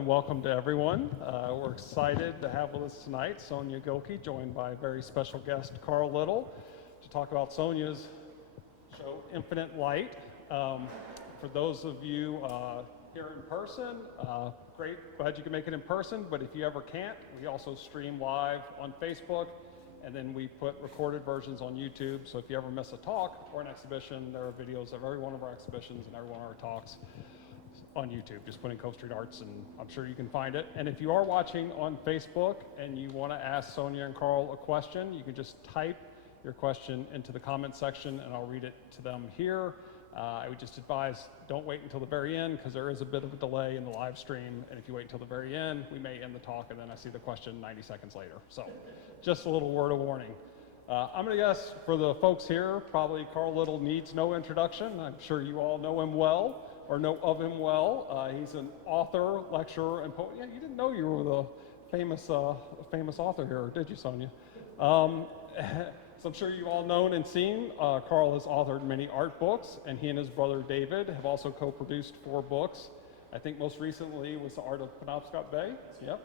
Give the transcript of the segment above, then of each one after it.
and welcome to everyone. We're excited to have with us tonight Sonja Gilkey, joined by a very special guest, Carl Little, to talk about Sonja's show, Infinite Light. For those of you here in person, great, glad you can make it in person, but if you ever can't, we also stream live on Facebook, and then we put recorded versions on YouTube, so if you ever miss a talk or an exhibition, there are videos of every one of our exhibitions and every one of our talks on YouTube. Just put in Cove Street Arts and I'm sure you can find it. And if you are watching on Facebook and you want to ask Sonja and Carl a question, you can just type your question into the comment section and I'll read it to them here. I would just advise, don't wait until the very end because there is a bit of a delay in the live stream, and if you wait until the very end, we may end the talk and then I see the question 90 seconds later. So just a little word of warning. I'm going to guess for the folks here, probably Carl Little needs no introduction. I'm sure you all know him well, or know of him well. He's an author, lecturer, and poet. Yeah, you didn't know you were the famous author here, did you, Sonja? So I'm sure you've all known and seen. Carl has authored many art books, and he and his brother David have also co-produced 4 books. I think most recently was The Art of Penobscot Bay. Yep.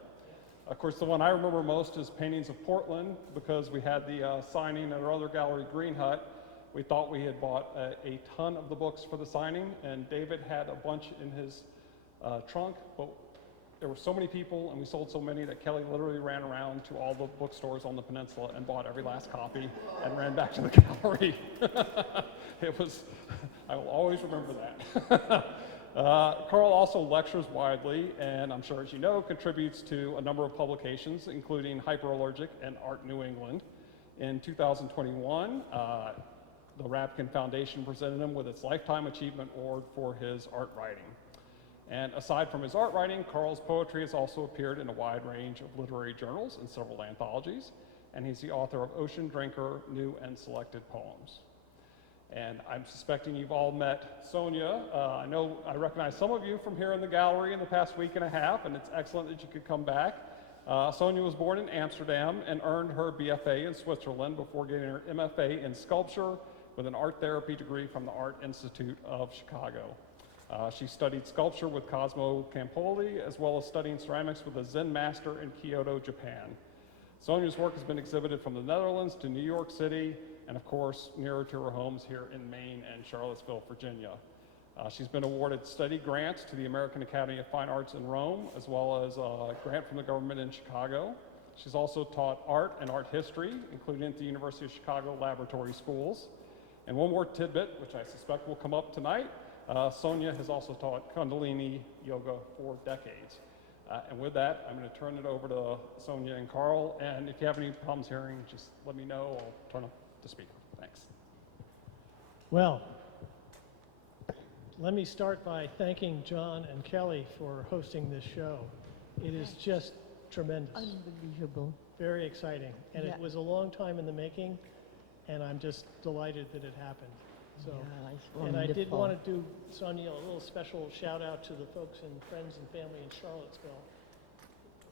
Of course, the one I remember most is Paintings of Portland, because we had the signing at our other gallery, Green Hut. We thought we had bought a ton of the books for the signing, and David had a bunch in his trunk, but there were so many people and we sold so many that Kelly literally ran around to all the bookstores on the peninsula and bought every last copy and ran back to the gallery. It was, I will always remember that. Carl also lectures widely, and I'm sure, as you know, contributes to a number of publications, including Hyperallergic and Art New England. In 2021, the Rapkin Foundation presented him with its Lifetime Achievement Award for his art writing. And aside from his art writing, Carl's poetry has also appeared in a wide range of literary journals and several anthologies, and he's the author of Ocean Drinker, New and Selected Poems. And I'm suspecting you've all met Sonja. I recognize some of you from here in the gallery in the past week and a half, and it's excellent that you could come back. Sonja was born in Amsterdam and earned her BFA in Switzerland before getting her MFA in sculpture with an art therapy degree from the Art Institute of Chicago. She studied sculpture with Cosmo Campoli, as well as studying ceramics with a Zen master in Kyoto, Japan. Sonja's work has been exhibited from the Netherlands to New York City, and of course, nearer to her homes here in Maine and Charlottesville, Virginia. She's been awarded study grants to the American Academy of Fine Arts in Rome, as well as a grant from the government in Chicago. She's also taught art and art history, including at the University of Chicago Laboratory Schools. And one more tidbit, which I suspect will come up tonight, Sonja has also taught Kundalini yoga for decades. And with that, I'm going to turn it over to Sonja and Carl. And if you have any problems hearing, just let me know. I'll turn up the speaker. Thanks. Well, let me start by thanking John and Kelly for hosting this show. It is just tremendous. Unbelievable. Very exciting. And Yeah. it was a long time in the making, and I'm just delighted that it happened. So, Yeah, it's and I did wonderful. want to do, Sonja, a little special shout out to the folks and friends and family in Charlottesville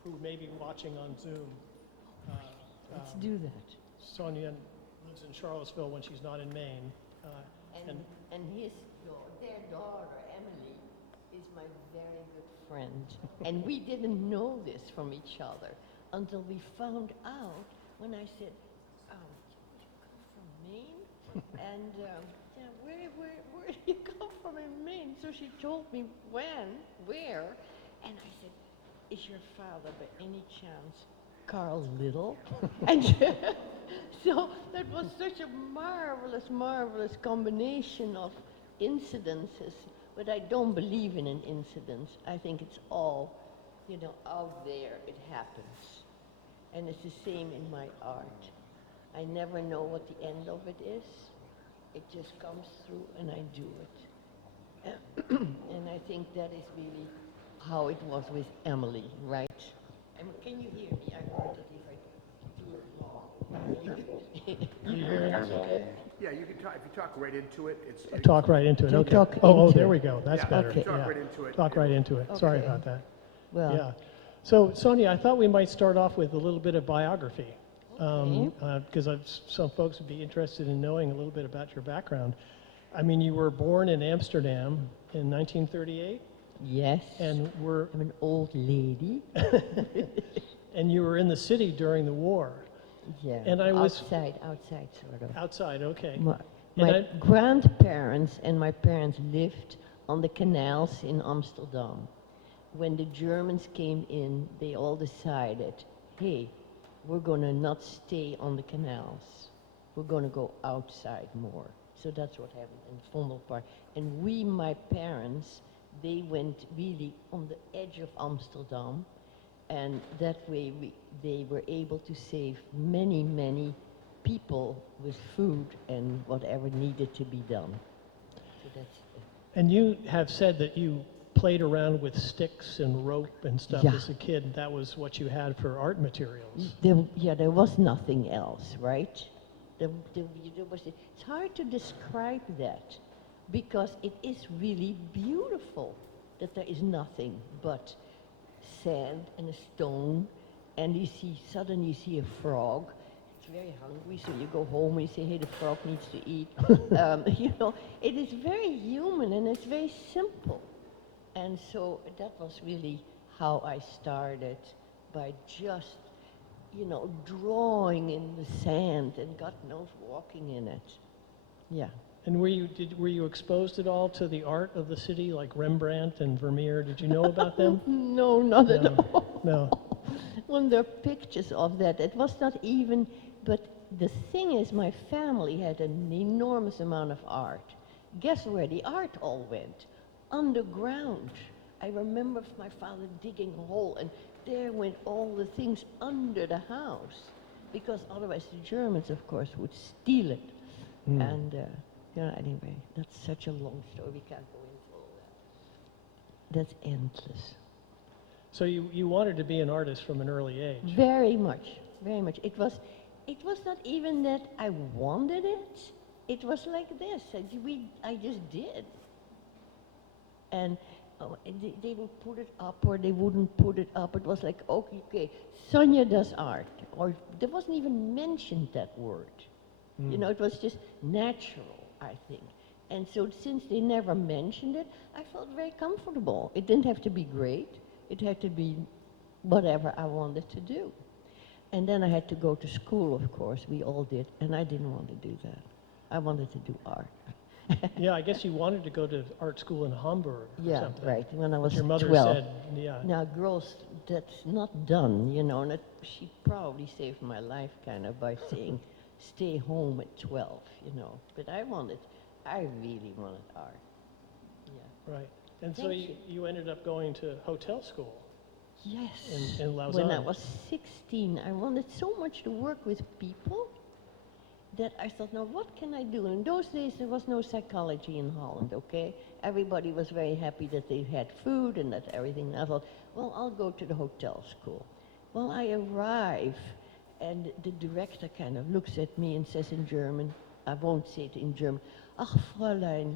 who may be watching on Zoom. Let's do that. Sonja lives in Charlottesville when she's not in Maine. And their daughter, Emily, is my very good friend. And we didn't know this from each other until we found out when I said, you come from Maine? And where do you come from in Maine? So she told me where, and I said, is your father by any chance Carl Little? And so that was such a marvelous, marvelous combination of incidences, but I don't believe in an incidence. I think it's all, out there, it happens. And it's the same in my art. I never know what the end of it is. It just comes through and I do it. And I think that is really how it was with Emily, right? Can you hear me? I heard that if I do it long. You hear us okay? Yeah, you can talk, if you talk right into it, it's... Talk right into it, Don't okay. talk Oh, into there it. we go, that's Yeah, better. if you talk Yeah. right into it. Talk right into it, sorry Okay. about that. Well, Yeah. So, Sonja, I thought we might start off with a little bit of biography, because some folks would be interested in knowing a little bit about your background. I mean, you were born in Amsterdam in 1938? Yes. and I'm an old lady. and you were in the city during the war. Yeah. And I was outside sort of. outside, okay. My, And my grandparents and my parents lived on the canals in Amsterdam. When the Germans came in, they all decided, hey, we're going to not stay on the canals. We're going to go outside more. So that's what happened in Vondelpark. And we, my parents, they went really on the edge of Amsterdam. And that way they were able to save many, many people with food and whatever needed to be done. So that's And you have said that you played around with sticks and rope and stuff Yeah. as a kid. That was what you had for art materials. there was nothing else, right? It's hard to describe that because it is really beautiful that there is nothing but sand and a stone, and suddenly you see a frog. It's very hungry, so you go home and you say, hey, the frog needs to eat. It is very human and it's very simple. And so that was really how I started, by just, drawing in the sand and God knows walking in it. Yeah. And were you exposed at all to the art of the city, like Rembrandt and Vermeer? Did you know about them? No, not at all. No. When there are pictures of that, it was not even, but the thing is, my family had an enormous amount of art. Guess where the art all went? Underground. I remember my father digging a hole, and there went all the things under the house, because otherwise the Germans, of course, would steal it. And anyway, that's such a long story. We can't go into all that. That's endless. So you wanted to be an artist from an early age. Very much, very much. It was not even that I wanted it. It was like this. I just did. And they would put it up or they wouldn't put it up. It was like, okay, Sonja does art. Or there wasn't even mentioned that word. It was just natural, I think. And so since they never mentioned it, I felt very comfortable. It didn't have to be great. It had to be whatever I wanted to do. And then I had to go to school, of course. We all did. And I didn't want to do that. I wanted to do art. Yeah, I guess you wanted to go to art school in Hamburg or Yeah, something. right. When I was But your mother 12. said, yeah. Now, girls, that's not done, and she probably saved my life kind of by saying, stay home at 12, But I really wanted art. Yeah. Right. And so Thank you ended up going to hotel school Yes. in Lausanne. When I was 16, I wanted so much to work with people that I thought, now what can I do? In those days, there was no psychology in Holland, okay? Everybody was very happy that they had food and that everything. I thought, well, I'll go to the hotel school. Well, I arrive, and the director kind of looks at me and says in German, I won't say it in German, ach, Fräulein,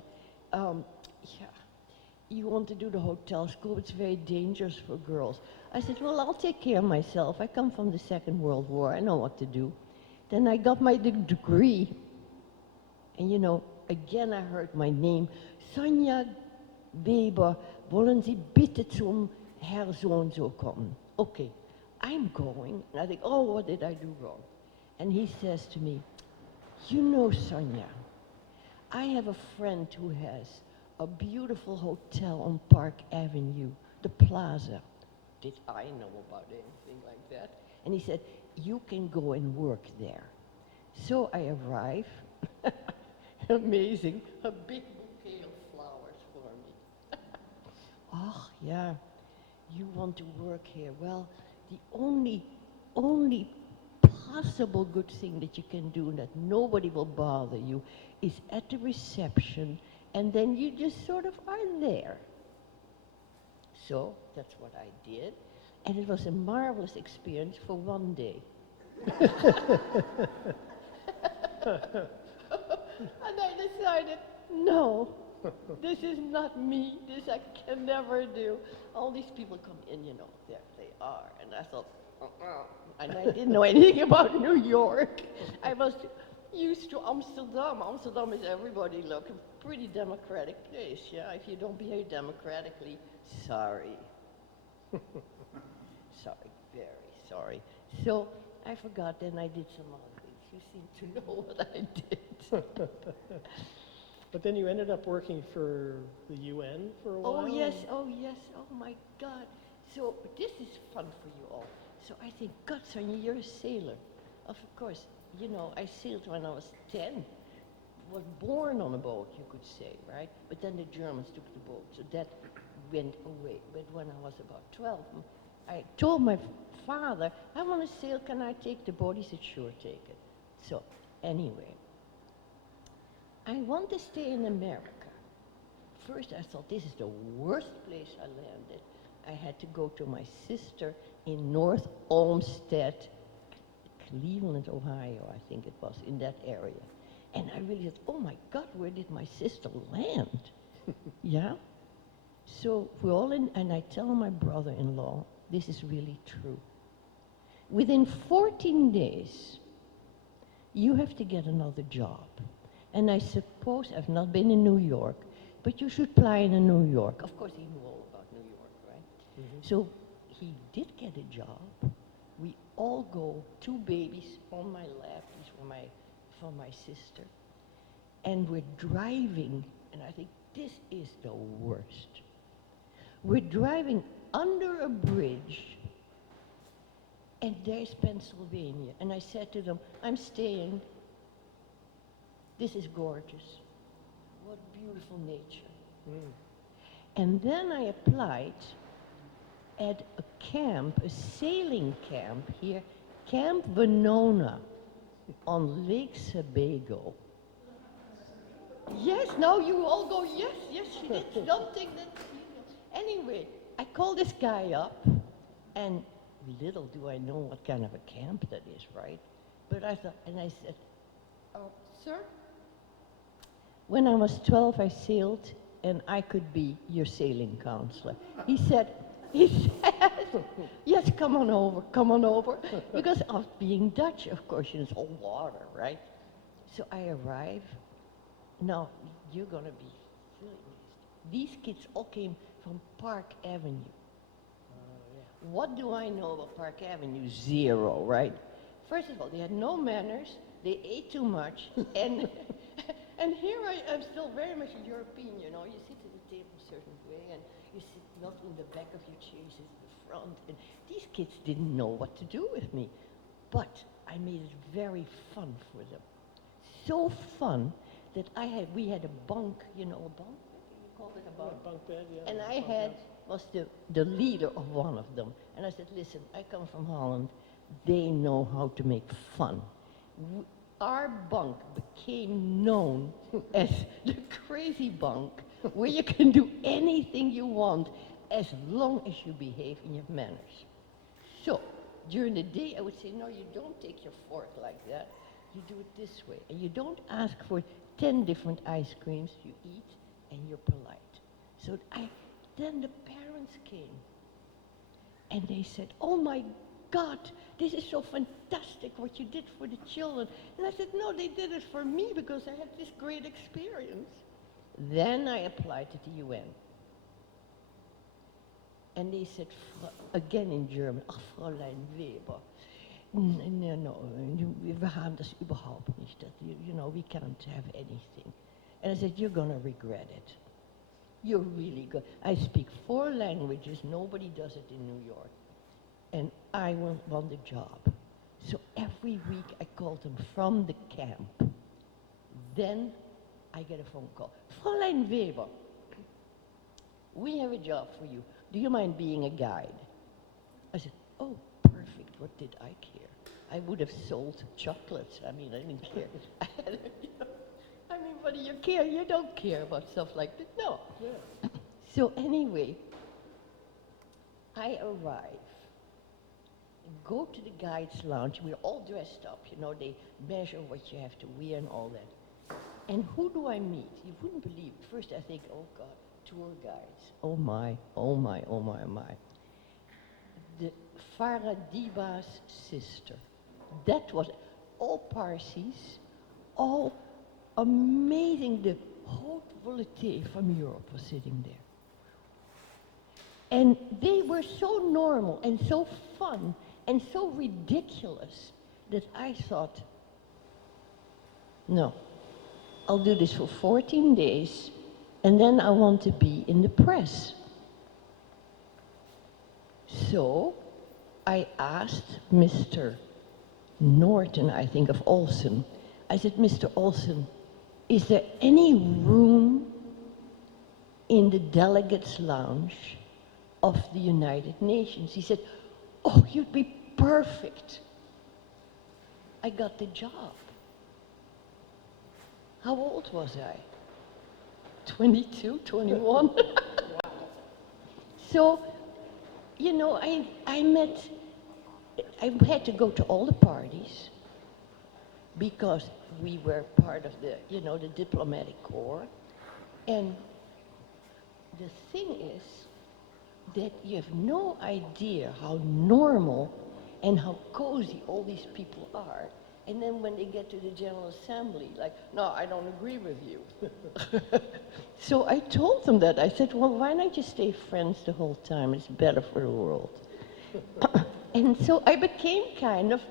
you want to do the hotel school, it's very dangerous for girls. I said, well, I'll take care of myself. I come from the Second World War, I know what to do. Then I got my degree, and again I heard my name, Sonja Weber, wollen Sie bitte zum Herr so and so kommen? Okay, I'm going, and I think, oh, what did I do wrong? And he says to me, Sonja, I have a friend who has a beautiful hotel on Park Avenue, the Plaza. Did I know about anything like that? And he said, you can go and work there. So I arrive, amazing, a big bouquet of flowers for me. Oh, yeah, you want to work here. Well, the only possible good thing that you can do that nobody will bother you is at the reception, and then you just sort of are there. So that's what I did, and it was a marvelous experience for one day. And I decided, no, this is not me, this I can never do. All these people come in, there they are, and I thought, and I didn't know anything about New York. I was used to Amsterdam. Amsterdam is everybody look a pretty democratic place, yeah? If you don't behave democratically, sorry. Sorry, very sorry. So I forgot, then I did some other things. You seem to know what I did. But then you ended up working for the UN for a while? Oh yes, oh my God. So this is fun for you all. So I think, God, Sonja, you're a sailor. Of course, you know, I sailed when I was 10. Was born on a boat, you could say, right? But then the Germans took the boat, so that went away. But when I was about 12, I told my father, I want to sail, can I take the boat? He said, sure, take it. So anyway, I want to stay in America. First I thought, this is the worst place I landed. I had to go to my sister in North Olmsted, Cleveland, Ohio, I think it was, in that area. And I really thought, oh my God, where did my sister land? Yeah? So we're all in, and I tell my brother-in-law, this is really true. Within 14 days, you have to get another job. And I suppose, I've not been in New York, but you should apply in New York. Of course, he knew all about New York, right? Mm-hmm. So he did get a job. We all go, 2 babies on my lap, these were for my sister. And we're driving, and I think this is the worst. We're driving under a bridge, and there's Pennsylvania. And I said to them, I'm staying. This is gorgeous. What beautiful nature. Mm. And then I applied at a camp, a sailing camp here, Camp Venona on Lake Sebago. Yes, now you all go, yes, she did something that, Anyway, I called this guy up, and little do I know what kind of a camp that is, right? But I thought, and I said, sir? When I was 12, I sailed, and I could be your sailing counselor. He said, yes, come on over, because of being Dutch, of course, it's all water, right? So I arrive. Now, you're going to be really amazed. These kids all came from Park Avenue. Yeah. What do I know about Park Avenue? Zero, right? First of all, they had no manners, they ate too much, and and here I'm still very much a European, you know. You sit at the table a certain way, and you sit not in the back of your chair, you sit in the front, and these kids didn't know what to do with me. But I made it very fun for them. So fun that we had a bunk, you know, a bunk? You call it a bunk? Yeah, bunk bed, yeah. And I was the leader of one of them. And I said, listen, I come from Holland. They know how to make fun. Our bunk became known as the crazy bunk, where you can do anything you want as long as you behave in your manners. So, during the day, I would say, no, you don't take your fork like that. You do it this way. And you don't ask for 10 different ice creams. You eat, and you're polite. So then the parents came, and they said, oh my God, this is so fantastic what you did for the children. And I said, no, they did it for me because I had this great experience. Then I applied to the UN. And they said, again in German, ach, Fräulein Weber, no, we haben das überhaupt nicht. That, you know, we can't have anything. And I said, you're going to regret it. You're really good. I speak 4 languages. Nobody does it in New York. And I want the job. So every week I called them from the camp. Then I get a phone call. Fräulein Weber, we have a job for you. Do you mind being a guide? I said, oh, perfect. What did I care? I would have sold chocolates. I mean, I didn't care. I mean, what do you care? You don't care about stuff like that. No. Yeah. So anyway, I arrive, go to the guides lounge. We're all dressed up. You know, they measure what you have to wear and all that. And who do I meet? You wouldn't believe it. First I think, oh God, tour guides. Oh my, oh my, oh my, oh my. The Faradiba's sister. That was all Parsis, all amazing. The haute volonté from Europe was sitting there. And they were so normal and so fun and so ridiculous that I thought, no, I'll do this for 14 days and then I want to be in the press. So I asked Mr. Norton, I think, of Olsen. I said, Mr. Olsen, is there any room in the delegates' lounge of the United Nations? He said, oh, you'd be perfect. I got the job. How old was I? 22, 21? So, you know, I had to go to all the parties because we were part of the, you know, the diplomatic corps. And the thing is that you have no idea how normal and how cozy all these people are. And then when they get to the General Assembly, like, no, I don't agree with you. So I told them that. I said, well, why not just stay friends the whole time? It's better for the world. And so I became kind of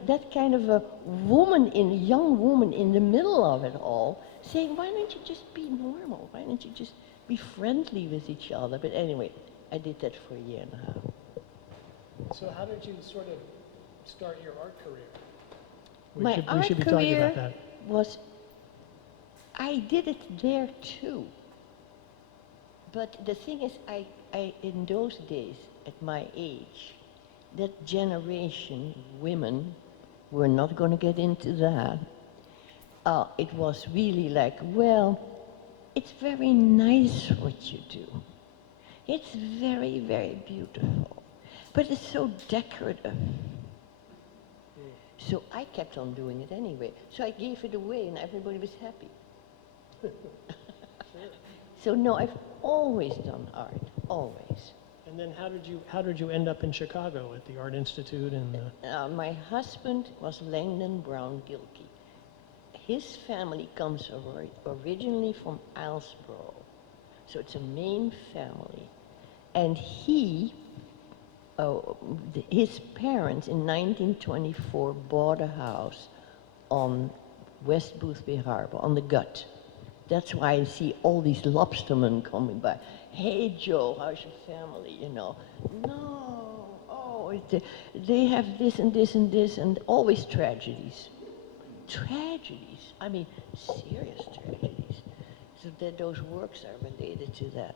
a woman, young woman in the middle of it all, saying, why don't you just be normal? Why don't you just be friendly with each other? But anyway, I did that for a year and a half. So how did you sort of start your art career? My we should be talking about that. Was, I did it there too. But the thing is, I in those days, at my age, that generation, women, we're not going to get into that. It was really like, well, it's very nice what you do. It's very, very beautiful. But it's so decorative. So I kept on doing it anyway. So I gave it away and everybody was happy. So no, I've always done art, always. And then how did you end up in Chicago at the Art Institute and the... My husband was Langdon Brown Gilkey. His family comes originally from Islesboro. So it's a Maine family. And his parents in 1924 bought a house on West Boothby Harbor, on the Gut. That's why I see all these lobstermen coming by. Hey Joe, how's your family, you know? No, oh, they have this and this and this, and always tragedies. Tragedies, I mean serious tragedies. So that those works are related to that.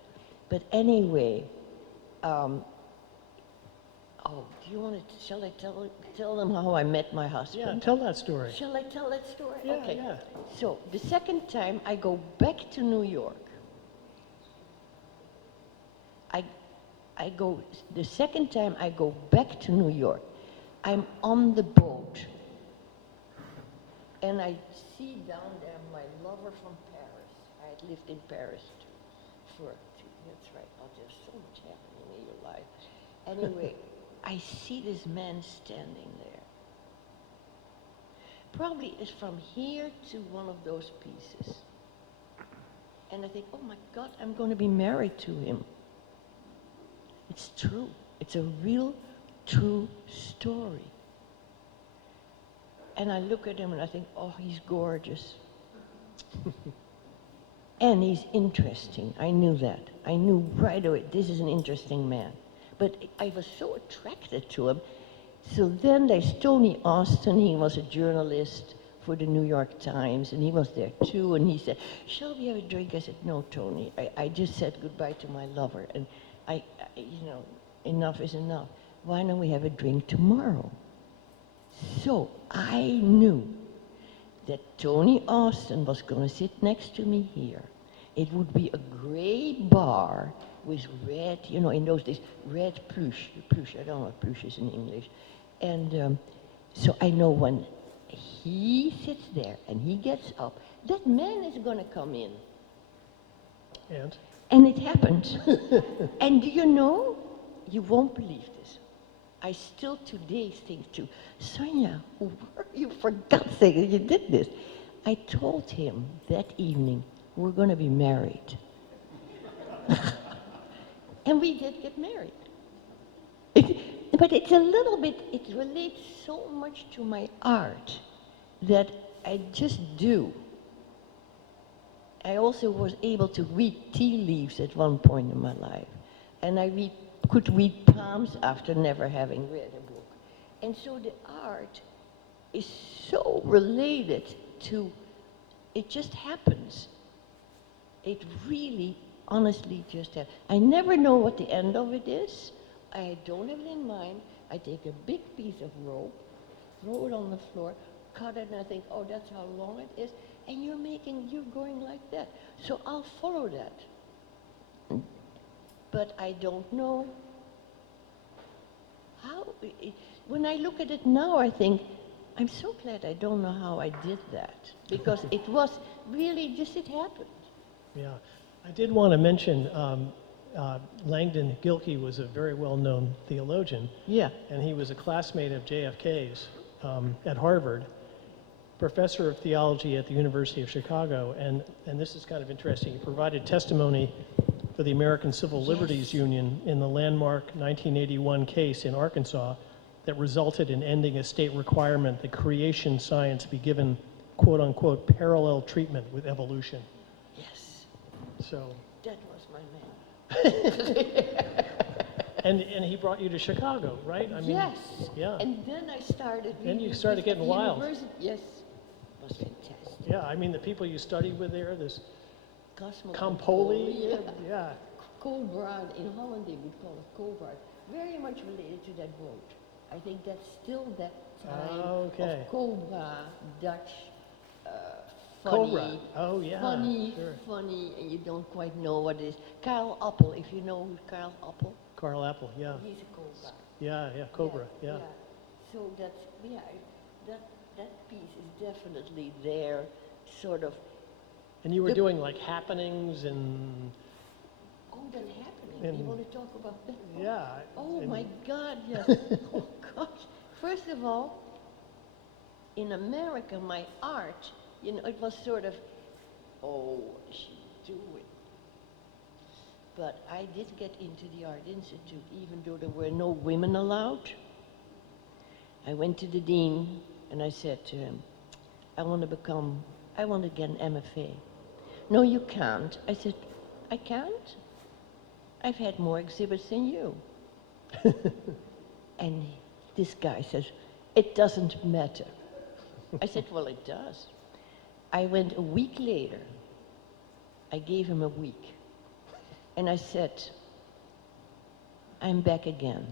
But anyway, do you want to, shall I tell them how I met my husband? Yeah, tell that story. Shall I tell that story? Yeah, okay. yeah. So the second time I go back to New York, the second time I go back to New York, I'm on the boat and I see down there my lover from Paris. I had lived in Paris that's right. Oh, there's so much happening in your life. Anyway, I see this man standing there. Probably is from here to one of those pieces. And I think, oh my God, I'm going to be married to him. It's true. It's a real, true story. And I look at him and I think, oh, he's gorgeous. And he's interesting. I knew that. I knew right away, this is an interesting man. But I was so attracted to him. So then there's Tony Austin. He was a journalist for the New York Times, and he was there too. And he said, shall we have a drink? I said, no, Tony. I just said goodbye to my lover. And you know, enough is enough. Why don't we have a drink tomorrow? So I knew that Tony Austin was going to sit next to me here. It would be a gray bar with red, you know, in those days, red plush, I don't know what plush is in English. And so I know when he sits there and he gets up, that man is going to come in. And it happened. And do you know, you won't believe this. I still today think to, Sonja, who were you, for God's sake, you did this. I told him that evening, we're going to be married. And we did get married. But it's a little bit, it relates so much to my art that I just do. I also was able to read tea leaves at one point in my life. And I could read palms after never having read a book. And so the art is so related to, it just happens. It really, honestly just happens. I never know what the end of it is. I don't have it in mind. I take a big piece of rope, throw it on the floor, cut it, and I think, oh, that's how long it is. And you're going like that. So I'll follow that. But I don't know how. When I look at it now, I think, I'm so glad I don't know how I did that. Because it was really just, it happened. Yeah, I did want to mention Langdon Gilkey was a very well-known theologian. Yeah. And he was a classmate of JFK's at Harvard, professor of theology at the University of Chicago. And this is kind of interesting. He provided testimony for the American Civil Liberties Union in the landmark 1981 case in Arkansas that resulted in ending a state requirement that creation science be given, quote unquote, parallel treatment with evolution. Yes. So. That was my man. And he brought you to Chicago, right? I mean, yes. Yeah. And then I started. Then you started getting wild. Yes. It was fantastic. Yeah, I mean, the people you studied with there, this Cosmo Campoli, yeah. Cobra, in Holland they would call it Cobra. Very much related to that boat. I think that's still that time Okay. of Cobra, Dutch, funny. Cobra. Oh, yeah. Funny, Sure. funny, and you don't quite know what it is. Karl Appel, if you know who's Karl Appel. Carl Apple, yeah. He's a Cobra. Yeah, Cobra, yeah. So that's, that piece is definitely there, sort of. And you were doing like happenings and, Oh, that happening. You want to talk about that? yeah. Oh and- my God, yes. Oh gosh. First of all, in America, my art, it was sort of, oh, she do it. But I did get into the Art Institute, even though there were no women allowed. I went to the dean and I said to him, I want to get an MFA. No, you can't. I said, I can't? I've had more exhibits than you. And this guy says, it doesn't matter. I said, well, it does. I went a week later. I gave him a week. And I said, I'm back again.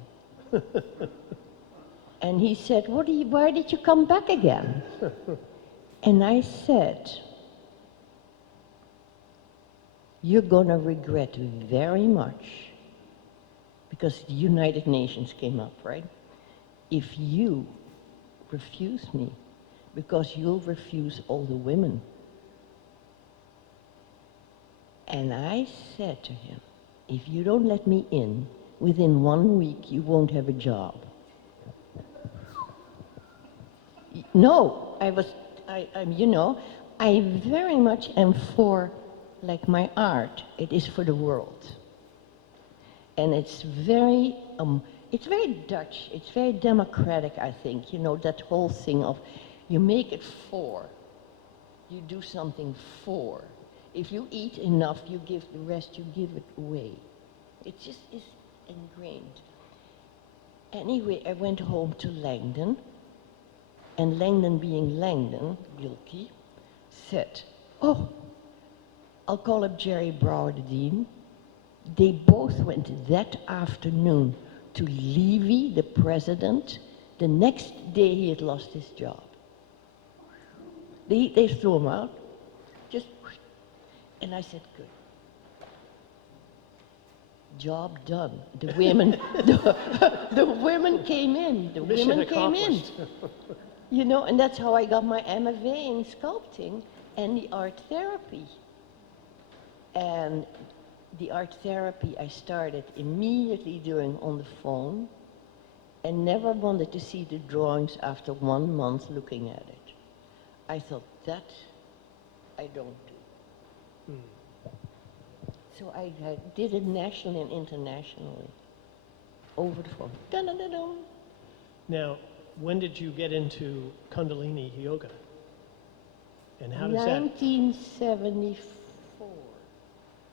And he said, why did you come back again? And I said, you're going to regret very much, because the United Nations came up, right? If you refuse me, because you'll refuse all the women. And I said to him, if you don't let me in, within 1 week you won't have a job. No, I very much am for, like my art, it is for the world. And it's very Dutch, it's very democratic, I think, that whole thing of, you make it for, you do something for. If you eat enough, you give the rest, you give it away. It just is ingrained. Anyway, I went home to Langdon, and Langdon, being Langdon Gilkey, said, oh, I'll call up Jerry Brower, the dean. They both went that afternoon to Levy, the president. The next day he had lost his job. They threw him out, just, and I said, good. Job done. The women, the women came in. The Mission women came in. accomplished. And that's how I got my MFA in sculpting and the art therapy. And the art therapy I started immediately doing on the phone and never wanted to see the drawings after 1 month looking at it. I thought that I don't do. So I did it nationally and internationally. Over the phone. Dun-dun-dun-dun. Now, when did you get into Kundalini yoga? And how does that, 1974.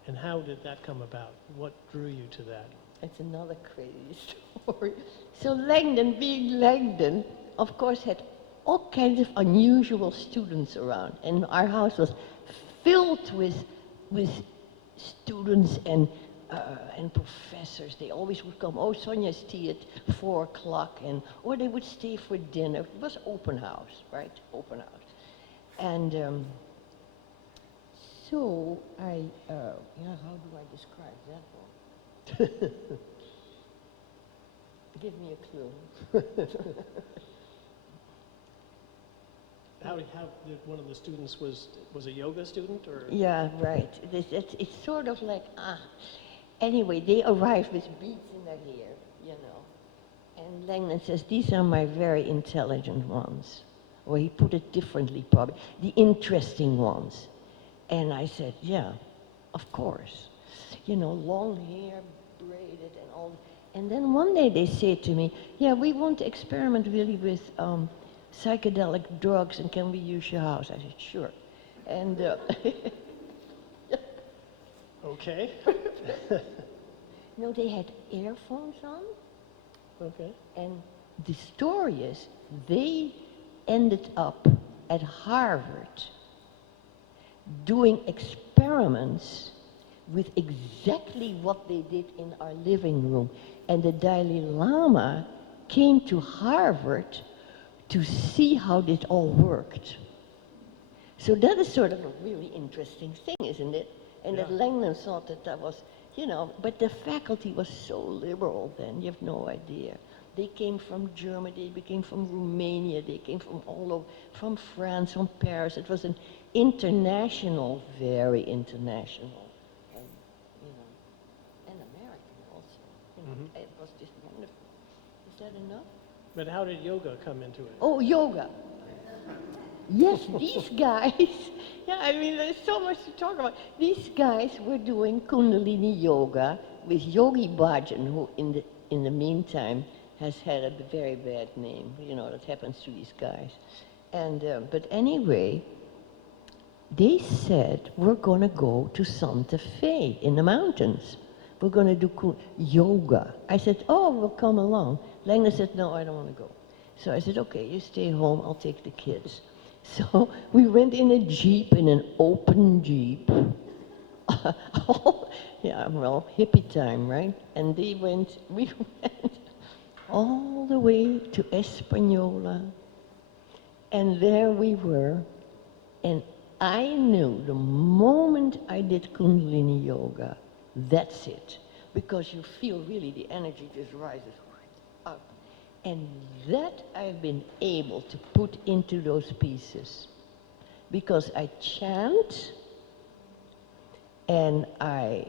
and how did that come about? What drew you to that? That's another crazy story. So Langdon, being Langdon, of course, had all kinds of unusual students around. And our house was filled with students and professors. They always would come, oh, Sonja's tea at 4 o'clock, or they would stay for dinner. It was open house, right? Open house. And so how do I describe that one? Give me a clue. How did one of the students was a yoga student, or? Yeah, right. It's sort of like, Anyway, they arrived with beads in their hair, you know. And Langdon says, these are my very intelligent ones. Or he put it differently, probably. The interesting ones. And I said, yeah, of course. You know, long hair, braided and all. And then one day they say to me, yeah, we want to experiment really with psychedelic drugs, and can we use your house? I said, sure. And Okay. no, they had earphones on. Okay. And the story is they ended up at Harvard doing experiments with exactly what they did in our living room. And the Dalai Lama came to Harvard to see how this all worked. So that is sort of a really interesting thing, isn't it? And that Langdon thought that was, you know, but the faculty was so liberal then, you have no idea. They came from Germany, they came from Romania, they came from all over, from France, from Paris. It was an international, very international, you know, and American also. You know, It was just wonderful. Is that enough? But how did yoga come into it? Oh, yoga. Yes, these guys, yeah, I mean, there's so much to talk about. These guys were doing Kundalini yoga with Yogi Bhajan, who in the meantime has had a very bad name. You know, that happens to these guys. And, but anyway, they said, we're going to go to Santa Fe in the mountains. We're going to do yoga. I said, oh, we'll come along. Langdon said, no, I don't want to go. So I said, okay, you stay home, I'll take the kids. So we went in a Jeep, in an open Jeep. Yeah, well, hippie time, right? And we went all the way to Espanola. And there we were. And I knew the moment I did Kundalini yoga, that's it. Because you feel really the energy just rises up. And that I've been able to put into those pieces. Because I chant, and I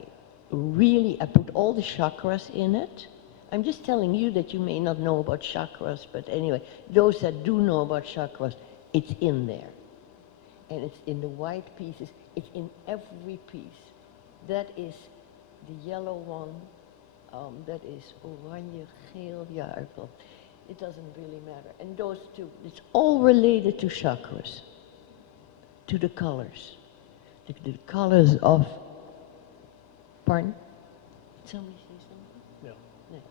put all the chakras in it. I'm just telling you that you may not know about chakras, but anyway, those that do know about chakras, it's in there. And it's in the white pieces, it's in every piece. That is the yellow one, that is oranje, geel, it doesn't really matter. And those two, it's all related to chakras, to the colors. The colors of, pardon? Somebody say something? No. No.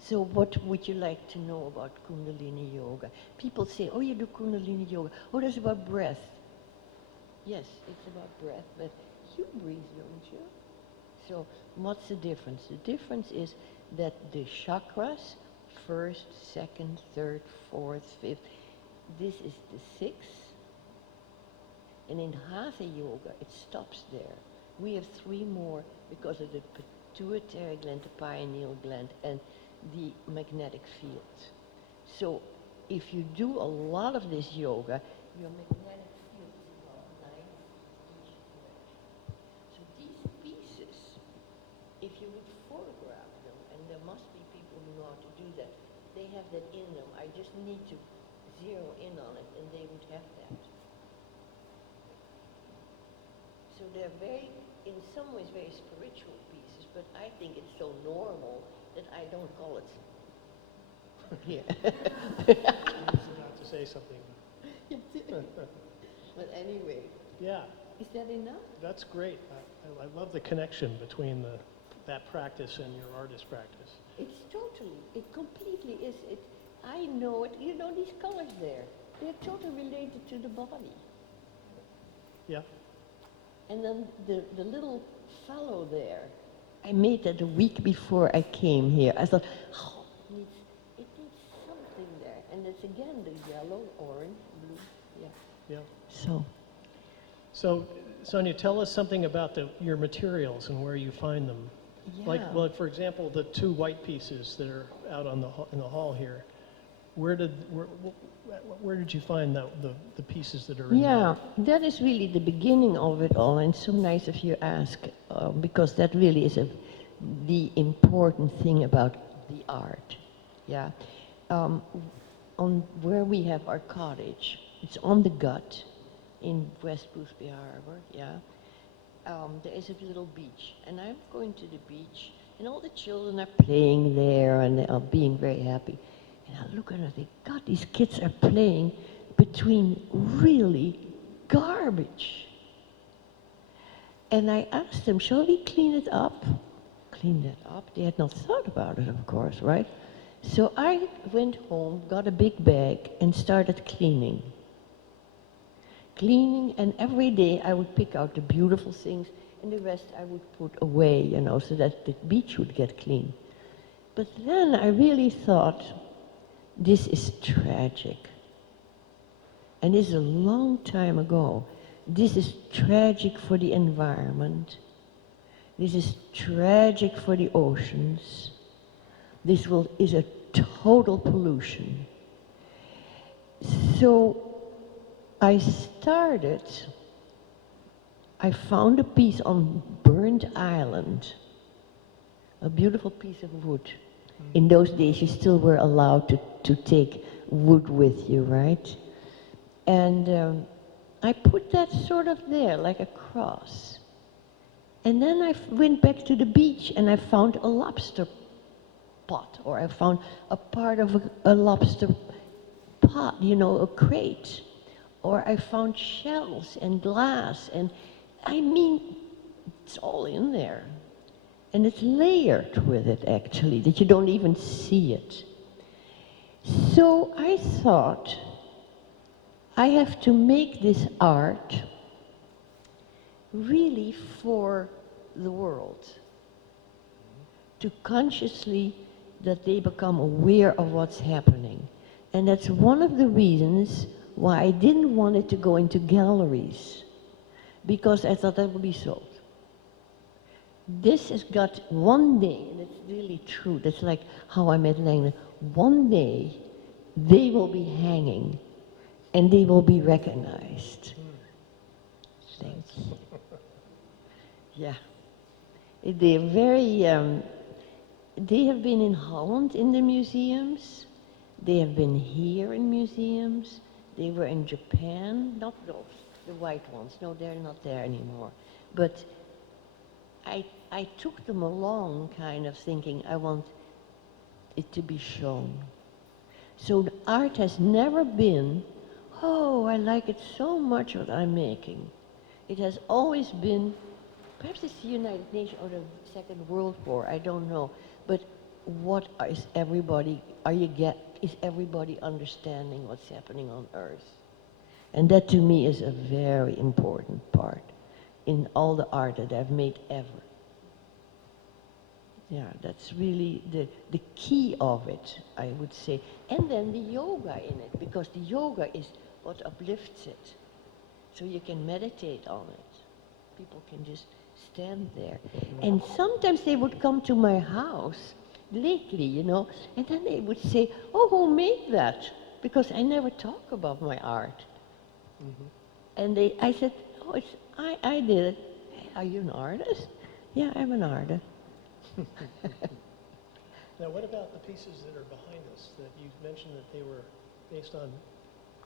So what would you like to know about Kundalini yoga? People say, oh, you do Kundalini yoga. Oh, that's about breath. Yes, it's about breath, but you breathe, don't you? So what's the difference? The difference is that the chakras, first, second, third, fourth, fifth, this is the sixth. And in Hatha yoga, it stops there. We have 3 more because of the pituitary gland, the pineal gland, and the magnetic field. So if you do a lot of this yoga, your magnetic field is about 9 each direction. So these pieces, if you would photograph them, and there must be people who know how to do that, they have that in them. I just need to zero in on it, and they would have that. So they're very, in some ways, very spiritual pieces, but I think it's so normal that I don't call it. Yeah. I was about to say something. But anyway, Yeah, is that enough? that's great. I love the connection between that practice and your artist practice. It's totally, it completely is. I know it, you know these colors there, they're totally related to the body. Yeah, And then the little fellow there, I made that a week before I came here. I thought, oh, it needs something there. And it's again the yellow, orange, blue, yeah. yeah. So, So, Sonja, tell us something about your materials and where you find them. Like, yeah. well, for example, the two white pieces that are out on in the hall here. Where did you find the pieces that are in Yeah, there? that is really the beginning of it all, and so nice of you ask, because that really is the important thing about the art. Yeah, on where we have our cottage, it's on the gut in West Boothby Harbor. Yeah, there is a little beach, and I'm going to the beach, and all the children are playing there, and they are being very happy. And I look and I think, God, these kids are playing between really garbage. And I asked them, shall we clean it up? Clean that up? They had not thought about it, of course, right? So I went home, got a big bag, and started cleaning. Cleaning, and every day I would pick out the beautiful things, and the rest I would put away, you know, so that the beach would get clean. But then I really thought, this is tragic. And this is a long time ago. This is tragic for the environment. This is tragic for the oceans. This is a total pollution. So I found a piece on Burnt Island, a beautiful piece of wood. In those days, you still were allowed to take wood with you, right? And I put that sort of there, like a cross. And then I went back to the beach and I found a lobster pot, or I found a part of a lobster pot, you know, a crate. Or I found shells and glass, and I mean, it's all in there. And it's layered with it, actually, that you don't even see it. So I thought, I have to make this art really for the world. To consciously, that they become aware of what's happening. And that's one of the reasons why I didn't want it to go into galleries, because I thought that would be sold. This has got one day, and it's really true, that's like how I met Langdon, one day they will be hanging and they will be recognized. Thank you. Yeah. They're very, they have been in Holland in the museums, they have been here in museums, they were in Japan, not those, the white ones, no, they're not there anymore. But I took them along kind of thinking I want it to be shown. So the art has never been, oh, I like it so much what I'm making. It has always been, perhaps it's the United Nations or the Second World War, I don't know, but what is everybody, is everybody understanding what's happening on Earth? And that to me is a very important part in all the art that I've made ever. Yeah, that's really the key of it, I would say. And then the yoga in it, because the yoga is what uplifts it. So you can meditate on it. People can just stand there. And sometimes they would come to my house lately, you know, and then they would say, oh, who made that? Because I never talk about my art. And I said, oh, I did it. Hey, are you an artist? Yeah, I'm an artist. Now, what about the pieces that are behind us that you mentioned that they were based on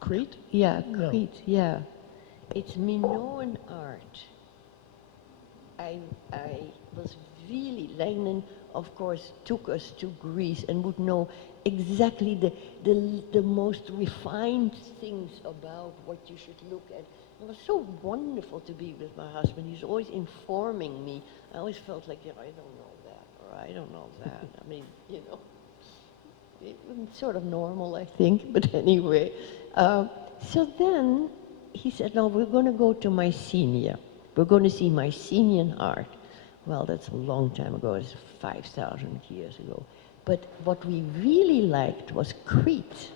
Crete? Yeah, No. Crete, yeah. It's Minoan art. I was really, Lenin, of course, took us to Greece and would know exactly the most refined things about what you should look at. It was so wonderful to be with my husband. He's always informing me. I always felt like, I don't know that, or I don't know that. I mean, it's sort of normal, I think, but anyway. So then he said, no, we're going to go to Mycenae. We're going to see Mycenaean art. Well, that's a long time ago. It's 5,000 years ago. But what we really liked was Crete.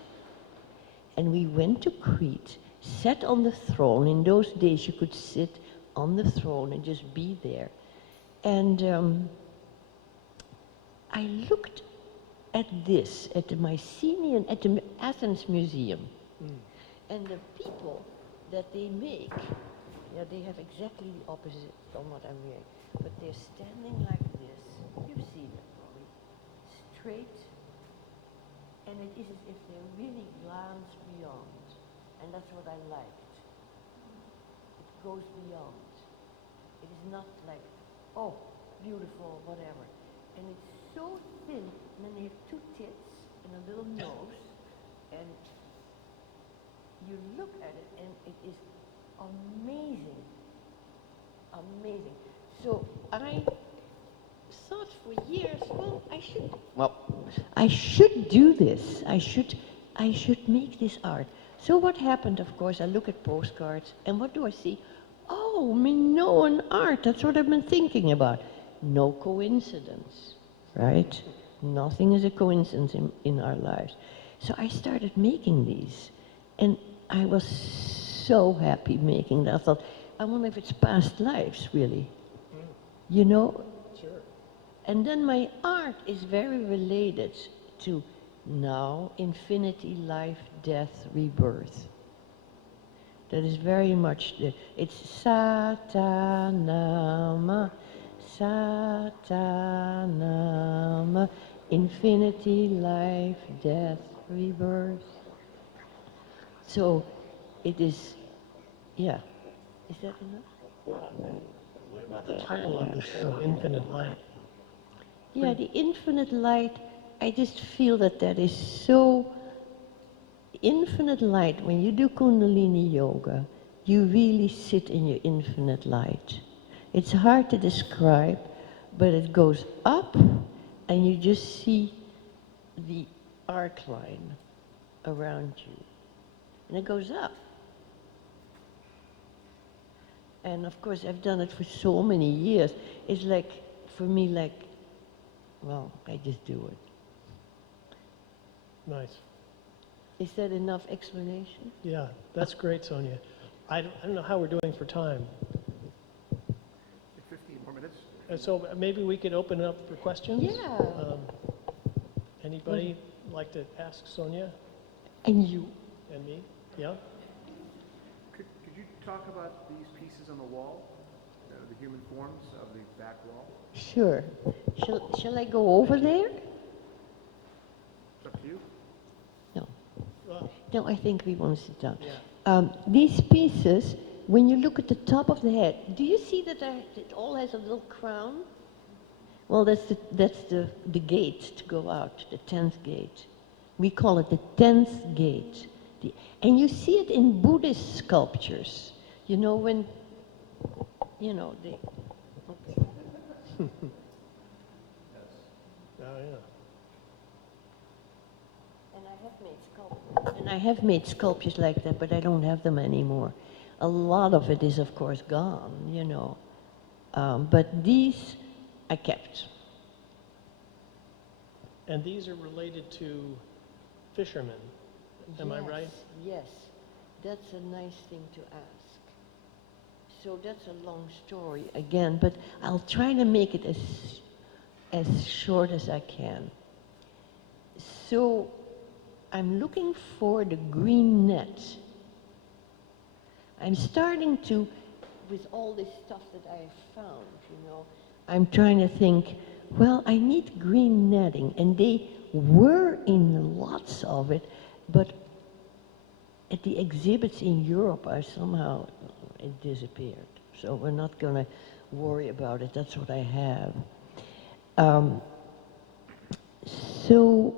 And we went to Crete, sat on the throne. In those days, you could sit on the throne and just be there. And I looked at this, at the Mycenaean, at the Athens Museum. And the people that they make, they have exactly the opposite from what I'm wearing. But they're standing like this. You've seen it probably. Straight. And it is as if they really glance beyond. And that's what I liked. It goes beyond. It is not like, oh, beautiful, whatever. And it's so thin. And then they have two tits and a little nose. And you look at it and it is amazing. Amazing. So I thought for years, I should do this. I should make this art. So what happened, of course, I look at postcards, and what do I see? Oh, Minoan art, that's what I've been thinking about. No coincidence, right? Nothing is a coincidence in our lives. So I started making these, and I was so happy making that. I thought, I wonder if it's past lives, really. Sure. And then my art is very related to now, infinity, life, death, rebirth. That is very much it's Satanama, Satanama, infinity, life, death, rebirth. So it is, is that enough? What about the title of the show, Infinite Light? Yeah, the infinite light, I just feel that is so, infinite light, when you do Kundalini yoga, you really sit in your infinite light. It's hard to describe, but it goes up and you just see the arc line around you. And it goes up. And of course, I've done it for so many years. It's like, for me, I just do it. Nice. Is that enough explanation? Yeah, that's great, Sonja. I don't know how we're doing for time. 15 more minutes. And so maybe we could open it up for questions? Yeah. Anybody like to ask Sonja And you? and me? Yeah? Could you talk about these pieces on the wall, the human forms of the back wall? Sure. Shall I go over there? It's up to you. No. Well, No, I think we want to sit down. yeah. These pieces, when you look at the top of the head, do you see that it all has a little crown? Well, that's the gate to go out, the 10th gate. We call it the 10th gate. And you see it in Buddhist sculptures. They... Okay. Oh, yeah. And I have made sculptures like that, but I don't have them anymore. A lot of it is, of course, gone, but these I kept. And these are related to fishermen, am I right? Yes, that's a nice thing to ask. So that's a long story again, but I'll try to make it as short as I can. So I'm looking for the green net. I'm starting to, with all this stuff that I have found, I'm trying to think, well, I need green netting, and they were in lots of it, but at the exhibits in Europe, somehow it disappeared. So we're not going to worry about it. That's what I have. Um, so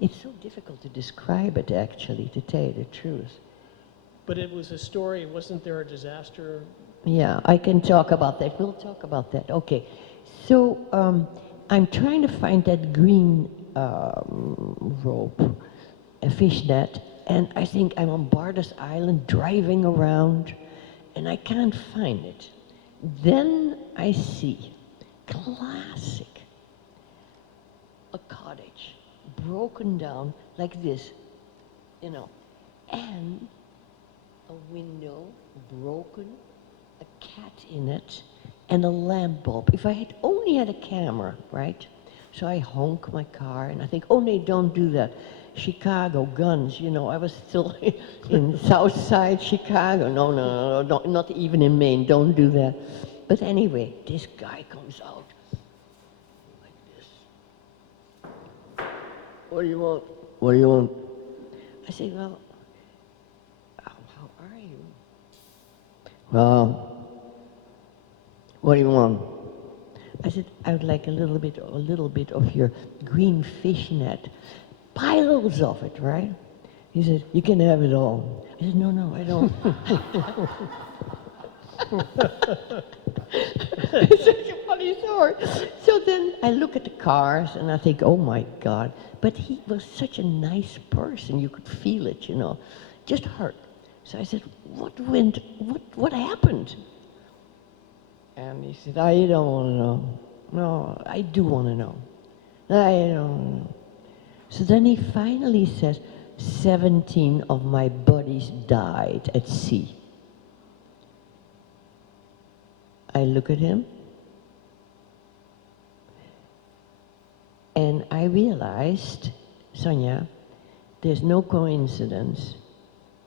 it's so difficult to describe it, actually, to tell you the truth. But it was a story, wasn't there a disaster? Yeah, I can talk about that. We'll talk about that. Okay. So I'm trying to find that green rope, a fishnet, and I think I'm on Bardas Island driving around, and I can't find it. Then I see, classic, a cottage broken down like this, you know, and a window broken, a cat in it, and a lamp bulb. If I had only had a camera, right? So I honk my car, and I think, oh, no, don't do that. Chicago, guns, you know, I was still in South Side Chicago. No, not even in Maine, don't do that. But anyway, this guy comes out like this. What do you want? What do you want? I say, well, how are you? Well, what do you want? I said, I would like a little bit of your green fishnet. Piles of it, right? He said, you can have it all. I said, no, I don't. It's such a funny story. So then I look at the cars and I think, oh my God. But he was such a nice person. You could feel it, you know. Just hurt. So I said, what happened? And he said, I don't want to know. No, I do want to know. I don't know. So then he finally says, 17 of my buddies died at sea. I look at him, and I realized, Sonja, there's no coincidence.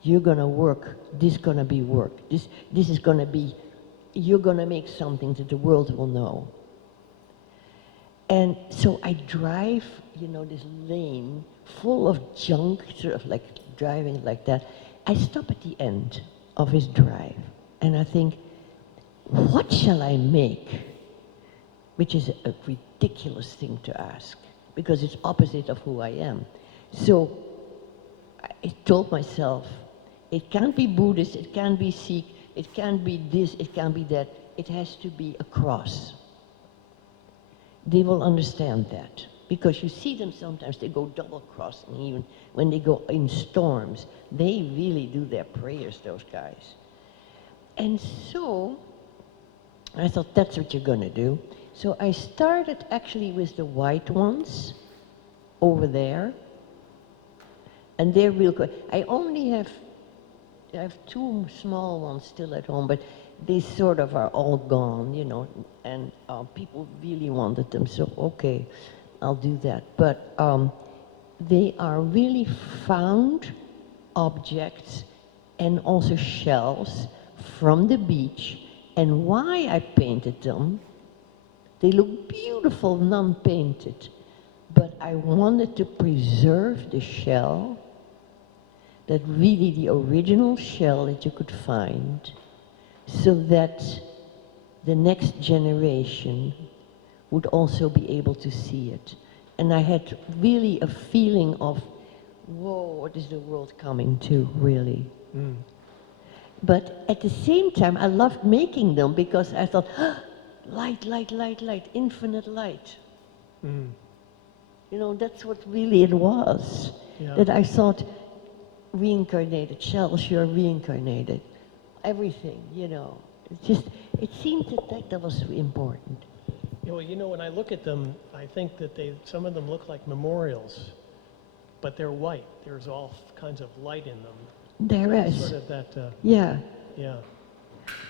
You're gonna work, this is gonna be work. This is gonna be, you're gonna make something that the world will know. And so I drive, you know, this lane full of junk, sort of like driving like that. I stop at the end of his drive, and I think, what shall I make? Which is a ridiculous thing to ask, because it's opposite of who I am. So I told myself, it can't be Buddhist, it can't be Sikh, it can't be this, it can't be that. It has to be a cross. They will understand that, because you see them sometimes, they go double crossing, even when they go in storms. They really do their prayers, those guys. And so I thought, that's what you're going to do. So I started actually with the white ones over there, and they're real good. I have two small ones still at home, but they sort of are all gone, you know, and people really wanted them, so okay, I'll do that. But they are really found objects and also shells from the beach. And why I painted them, they look beautiful non-painted, but I wanted to preserve the shell, that really the original shell that you could find, so that the next generation would also be able to see it. And I had really a feeling of, whoa, what is the world coming to, really? Mm. But at the same time, I loved making them because I thought, light, light, light, light, infinite light. Mm. You know, that's what really it was. Yeah. That I thought, reincarnated, shells, you're reincarnated. Everything, you know. It seemed that was important. Yeah, well, you know, when I look at them, I think that some of them look like memorials, but they're white. There's all kinds of light in them. There is. Sort of that. Yeah. Yeah.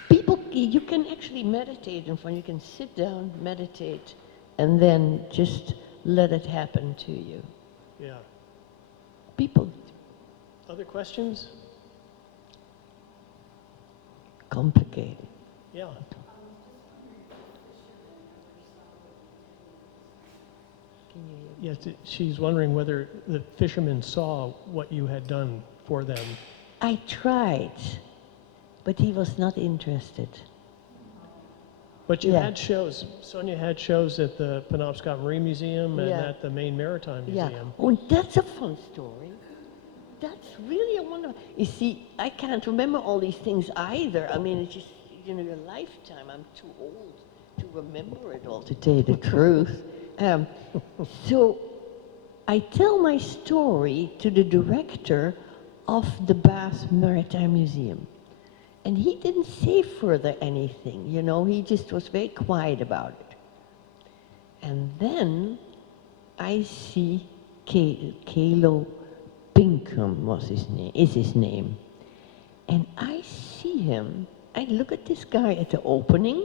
People, you can actually meditate in front. You can sit down, meditate, and then just let it happen to you. Yeah. People. Other questions? Complicated. Yeah. Yes, she's wondering whether the fishermen saw what you had done for them. I tried. but he was not interested. But you Yeah. had shows, Sonja had shows at the Penobscot Marine Museum and Yeah. at the Maine Maritime Museum. Oh, and that's a fun story. That's really a wonderful. You see, I can't remember all these things either. I mean, it's just, you know, your lifetime. I'm too old to remember it all, to tell you the truth. So I tell my story to the director of the Bath Maritime Museum. And he didn't say further anything, you know, he just was very quiet about it. And then I see Kalo Pinkham is his name. And I see him, I look at this guy at the opening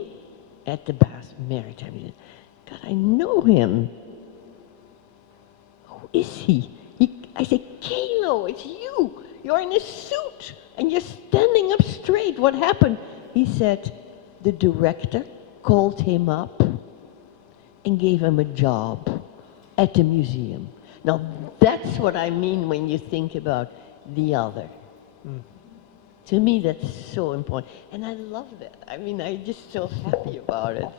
at the Bath Maritime Museum. God, I know him. Who is he? I say, Kalo, it's you. You're in a suit and you're standing up straight. What happened? He said, the director called him up and gave him a job at the museum. Now, that's what I mean when you think about the other. To me, that's so important. And I love that. I mean, I'm just so happy about it.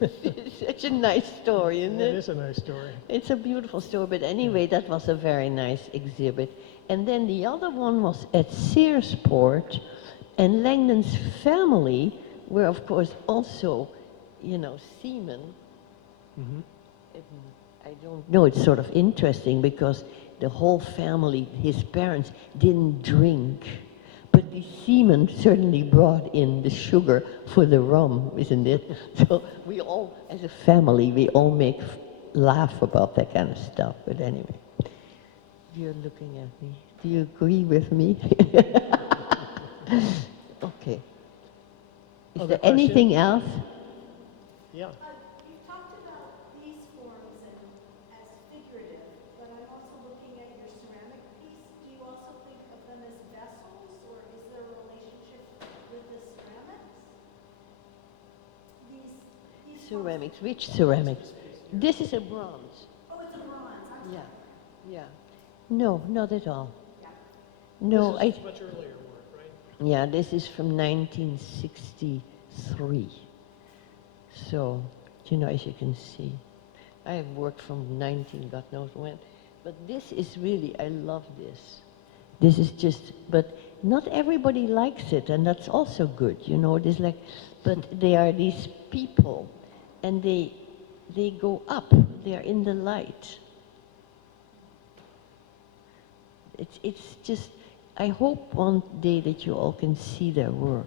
It's such a nice story, isn't it? It is a nice story. It's a beautiful story, but anyway, that was a very nice exhibit. And then the other one was at Searsport, and Langdon's family were, of course, also, you know, seamen. I don't know, it's sort of interesting because the whole family, his parents, didn't drink. But the seamen certainly brought in the sugar for the rum, isn't it? So we all, as a family, we all laugh about that kind of stuff. But anyway, you're looking at me. Do you agree with me? Okay. Is Other there anything else? Yeah. You've talked about these forms as figurative, but I'm also looking at your ceramic piece. Do you also think of them as vessels, or is there a relationship with the ceramics? These forms- Ceramics, which ceramics? This is a bronze. Oh, it's a bronze. I'm Yeah, yeah. No, not at all. Yeah. No, This is much earlier work, right? yeah, this is from 1963. So, you know, as you can see, I have worked from 19, God knows when. But this is really, I love this. This is just, but not everybody likes it, and that's also good, you know. It is like, but they are these people, and they go up. They are in the light. It's just, I hope one day that you all can see their work.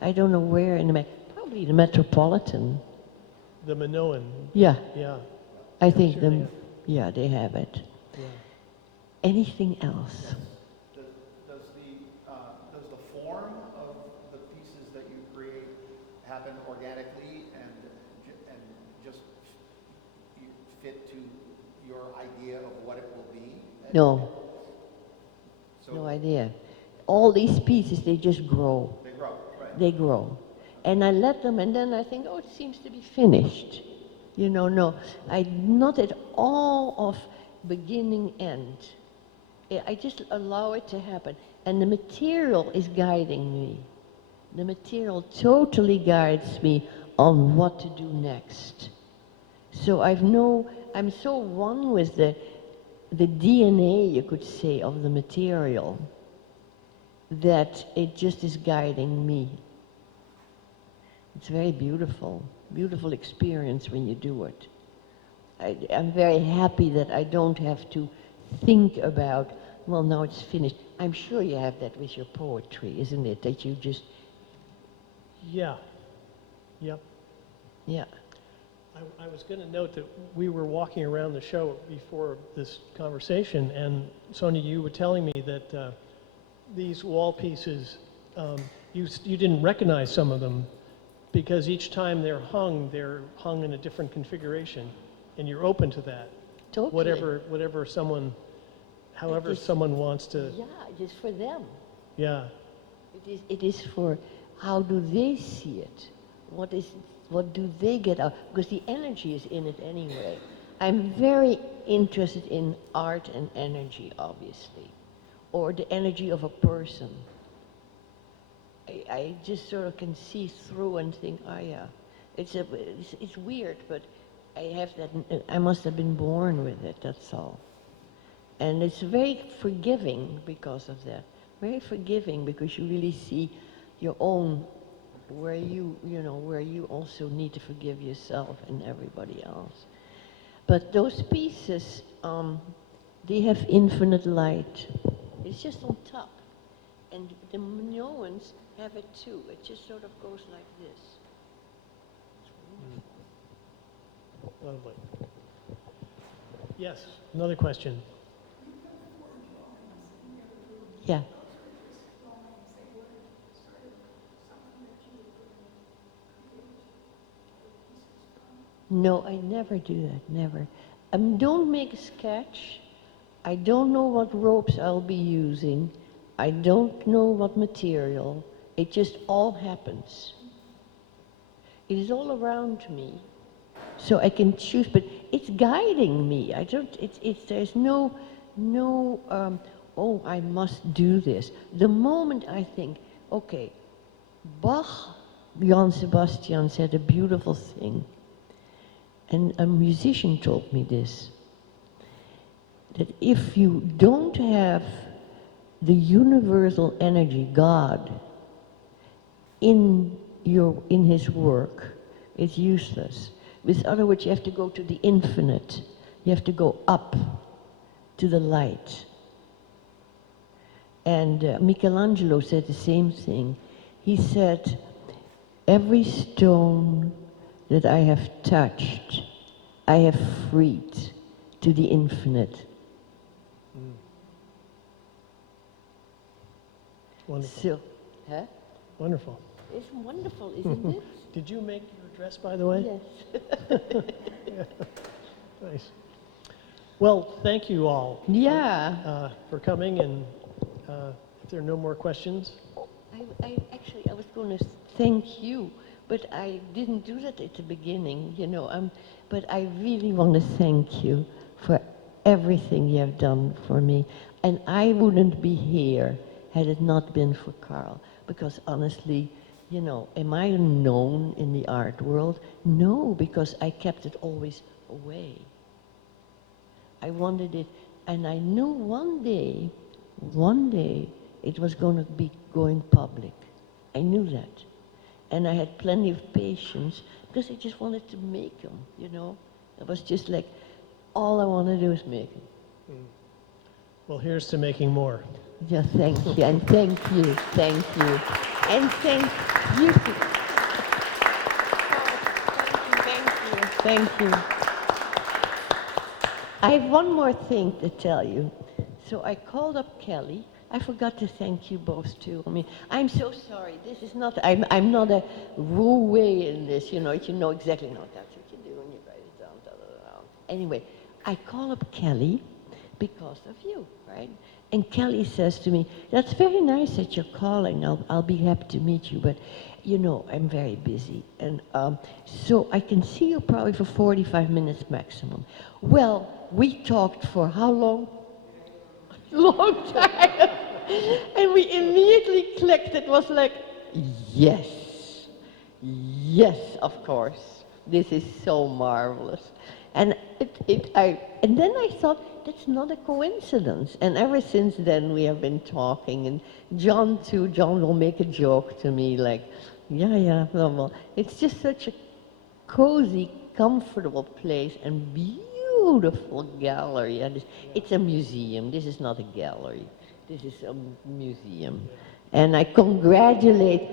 I don't know where in probably the Metropolitan. The Minoan. Yeah, Yeah. I think Sure they have. yeah, they have it. Yeah. Anything else? Does the form of the pieces that you create happen organically and just fit to your idea of what it will be? No, So no idea. All these pieces, they just grow. they grow, right? They grow. And I let them, and then I think, oh, it seems to be finished. You know, no, I not at all of beginning end. I just allow it to happen. And the material is guiding me. The material totally guides me on what to do next. So I'm so one with the DNA, you could say, of the material, that it just is guiding me. It's very beautiful, beautiful experience when you do it. I'm very happy that I don't have to think about, well, now it's finished. I'm sure you have that with your poetry, isn't it? That you just, Yeah. Yep. yeah. I was going to note that we were walking around the show before this conversation, and Sonja, you were telling me that these wall pieces, you didn't recognize some of them because each time they're hung in a different configuration, and you're open to that. Totally. Whatever someone, however It is- someone wants to, Yeah, it is for them. yeah. It is for how do they see it? What do they get out? Because the energy is in it anyway. I'm very interested in art and energy, obviously, or the energy of a person. I just sort of can see through and think, oh yeah, it's weird, but I have that, I must have been born with it, that's all. And it's very forgiving because of that. Very forgiving because you really see your own, where where you also need to forgive yourself and everybody else. But those pieces, they have infinite light. It's just on top. And the Minoans have it too. It just sort of goes like this. Lovely. Yes, another question. Yeah. No, I never do that, never. Don't make a sketch. I don't know what ropes I'll be using. I don't know what material. It just all happens. It is all around me. So I can choose, but it's guiding me. There's no, oh, I must do this. The moment I think, okay, Bach, Johann Sebastian said a beautiful thing, and a musician told me this, that if you don't have the universal energy, God, in his work, it's useless. With other words, you have to go to the infinite. You have to go up to the light. And Michelangelo said the same thing. He said, every stone that I have touched, I have freed to the infinite. Wonderful. So, huh? Wonderful. It's wonderful, isn't it? Did you make your dress, by the way? Yes. Nice. Well, thank you all Yeah. for coming, and if there are no more questions. I was going to thank you, but I didn't do that at the beginning, but I really want to thank you for everything you have done for me. And I wouldn't be here had it not been for Carl, because honestly, am I known in the art world? No, because I kept it always away. I wanted it, and I knew one day, it was going to be going public. I knew that. And I had plenty of patience, because I just wanted to make them, It was just like, all I want to do is make them. Well, here's to making more. Yeah, thank you, and thank you, and thank you. Thank you. I have one more thing to tell you. So I called up Kelly. I forgot to thank you both too. I mean, I'm so sorry. This is not. I'm not a roue in this. You know exactly. No, that's what you do when you write it down. Da, da, da. Anyway, I call up Kelly because of you, right? And Kelly says to me, "That's very nice that you're calling. I'll be happy to meet you, but I'm very busy, and so I can see you probably for 45 minutes maximum." Well, we talked for how long? Long time. And we immediately clicked. It was like, yes, of course. This is so marvelous. And and then I thought, that's not a coincidence. And ever since then, we have been talking. And John too. John will make a joke to me like, yeah, well, it's just such a cozy, comfortable place and beautiful gallery. And it's a museum. This is not a gallery. This is a museum. And I congratulate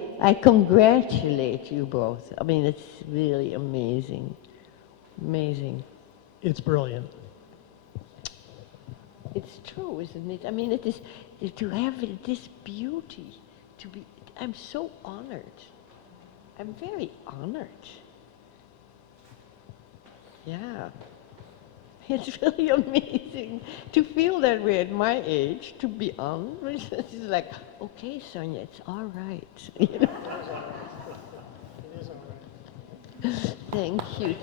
you both. I mean, it's really amazing. Amazing. It's brilliant. It's true, isn't it? I mean, it is, to have this beauty, I'm so honored. I'm very honored. Yeah. It's really amazing to feel that way at my age, to be honest. It's like, okay, Sonja, it's all right. It is all right. Thank you.